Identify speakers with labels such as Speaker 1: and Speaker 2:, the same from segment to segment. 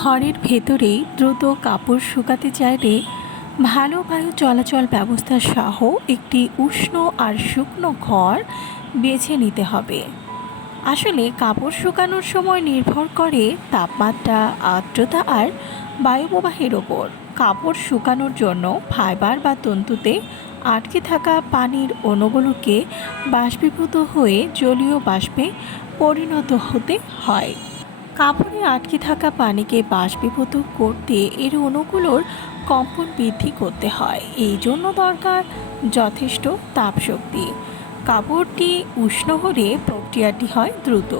Speaker 1: ঘরের ভেতরেই দ্রুত কাপড় শুকাতে চাইলে ভালো বায়ু চলাচল ব্যবস্থা সহ একটি উষ্ণ আর শুকনো ঘর বেছে নিতে হবে। আসলে কাপড় শুকানোর সময় নির্ভর করে তাপমাত্রা, আর্দ্রতা আর বায়ুপ্রবাহের ওপর। কাপড় শুকানোর জন্য ফাইবার বা তন্তুতে আটকে থাকা পানির অণুগুলোকে বাষ্পীভূত হয়ে জলীয় বাষ্পে পরিণত হতে হয়। কাপড়ে আটকে থাকা পানিকে বাষ্পীভূত করতে এর অণুগুলোর কম্পন বৃদ্ধি করতে হয়। এই জন্য দরকার যথেষ্ট তাপশক্তি। কাপড়টি উষ্ণ হলে প্রক্রিয়াটি হয় দ্রুত।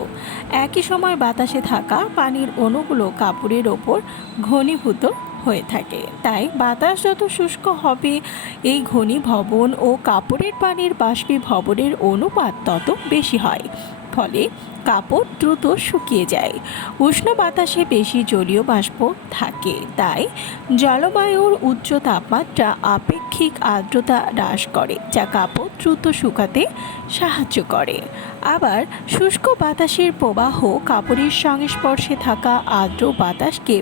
Speaker 1: একই সময় বাতাসে থাকা পানির অণুগুলো কাপড়ের ওপর ঘনীভূত হয়ে থাকে। তাই বাতাস যত শুষ্ক হবে, এই ঘনীভবন ও কাপড়ের পানির বাষ্পীভবনের অনুপাত তত বেশি হয়। ফলে কাপড় দ্রুত শুকিয়ে যায়। উষ্ণ বাতাসে বেশি জলীয় বাষ্প থাকে, তাই জলবায়ুর উচ্চ তাপমাত্রা আপেক্ষিক আর্দ্রতা হ্রাস করে, যা কাপড় দ্রুত শুকাতে সাহায্য করে। আবার শুষ্ক বাতাসের প্রবাহ কাপড়ের সংস্পর্শে থাকা আর্দ্র বাতাসকে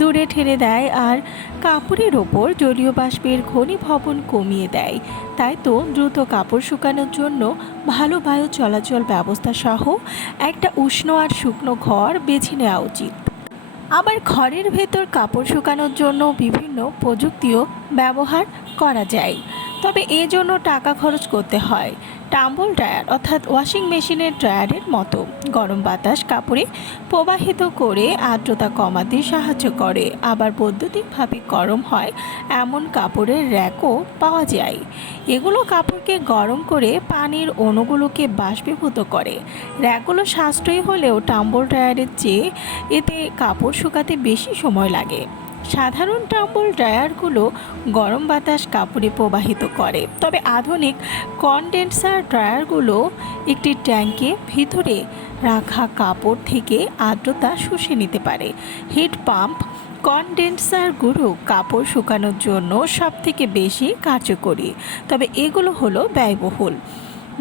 Speaker 1: দূরে ঠেলে দেয় আর কাপড়ের ওপর জলীয় বাষ্পের ঘনীভবন কমিয়ে দেয়। তাই তো দ্রুত কাপড় শুকানোর জন্য ভালো বায়ু চলাচল ব্যবস্থা সহ একটা উষ্ণ আর শুকনো ঘর বেছে নেওয়া উচিত। আবার ঘরের ভেতর কাপড় শুকানোর জন্য বিভিন্ন প্রযুক্তিও ব্যবহার করা যায়। তবে এজন্য টাকা খরচ করতে হয়। টাম্বল ড্রায়ার অর্থাৎ ওয়াশিং মেশিনের ড্রায়ারের মতো। গরম বাতাস কাপড়ে প্রবাহিত করে আর্দ্রতা কমাতে সাহায্য করে। আবার বৈদ্যুতিকভাবে গরম হয়, এমন কাপড়ের র্যাকও পাওয়া যায়। এগুলো কাপড়কে গরম করে পানির অণুগুলোকে বাষ্পীভূত করে। র্যাকগুলো সাশ্রয়ী হলেও টাম্বল ড্রায়ারের চেয়ে এতে কাপড় শুকাতে বেশি সময় লাগে। সাধারণ টাম্বল ড্রায়ারগুলো গরম বাতাস কাপড়ে প্রবাহিত করে। তবে আধুনিক কনডেন্সার ড্রায়ারগুলো একটি ট্যাঙ্কে ভিতরে রাখা কাপড় থেকে আর্দ্রতা শুষে নিতে পারে। হিট পাম্প কনডেন্সারগুলো কাপড় শুকানোর জন্য সবথেকে বেশি কার্যকরী। তবে এগুলো হলো ব্যয়বহুল।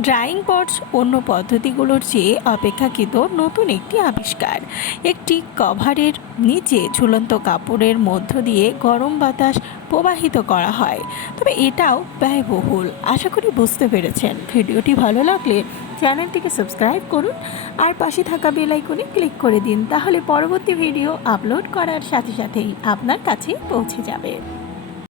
Speaker 1: ড্রাইং পটস অন্য পদ্ধতিগুলোর চেয়ে অপেক্ষাকৃত নতুন একটি আবিষ্কার। একটি কভারের নিচে ঝুলন্ত কাপড়ের মধ্য দিয়ে গরম বাতাস প্রবাহিত করা হয়। তবে এটাও ব্যয়বহুল। আশা করি বুঝতে পেরেছেন। ভিডিওটি ভালো লাগলে চ্যানেলটিকে সাবস্ক্রাইব করুন আর পাশে থাকা বেল আইকনে ক্লিক করে দিন। তাহলে পরবর্তী ভিডিও আপলোড করার সাথে সাথেই আপনার কাছে পৌঁছে যাবে।